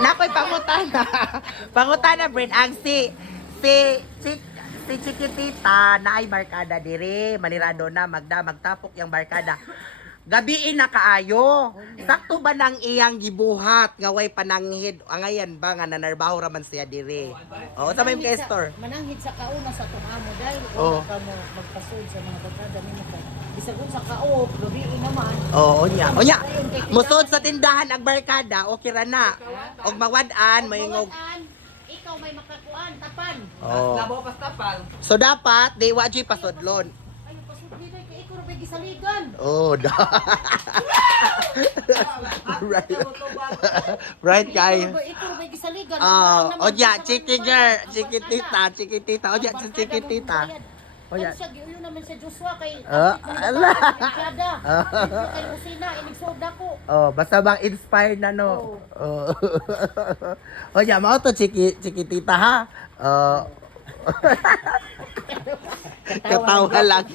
Nakoy pangutana. Pangutana, Brent. Ang si Chiquitita na ay barkada dire. Manirado na, magtapok yung barkada. Gabiin na kaayo. Sakto ba nang iyang gibuhat nga way pananghid? Angayan ba nga nanarbaho raman siya dire? Oo, sa may mga store. Mananghid sa kauna sa tong amo dahil Oo. wala ka mo magpasod sa mga barkada nimo ka. Bisagon sa kaop, gabiin naman. Oo, nya. O nya, musod sa tindahan ang barkada, okay ra na. Og mawad-an, mayngog. Mawalaan, ikaw may makakuan, tapan. Oh. Labaw pas tapal. So dapat, di wajay pasudlon. Ay, pasod dito kay ikaw ra may gisaligan. Oh, right. Right, guys. Ikaw ra may gisaligan. O nya, Chiquitita. O nya, si Chiquitita. O nya. Siya giuyo naman sa Joshua kay ala. kay kusina inig soda ko. Oh, basta bang inspired na no. Oh. O nya, mao to Chiquitita ha. Oh. Katawa lang.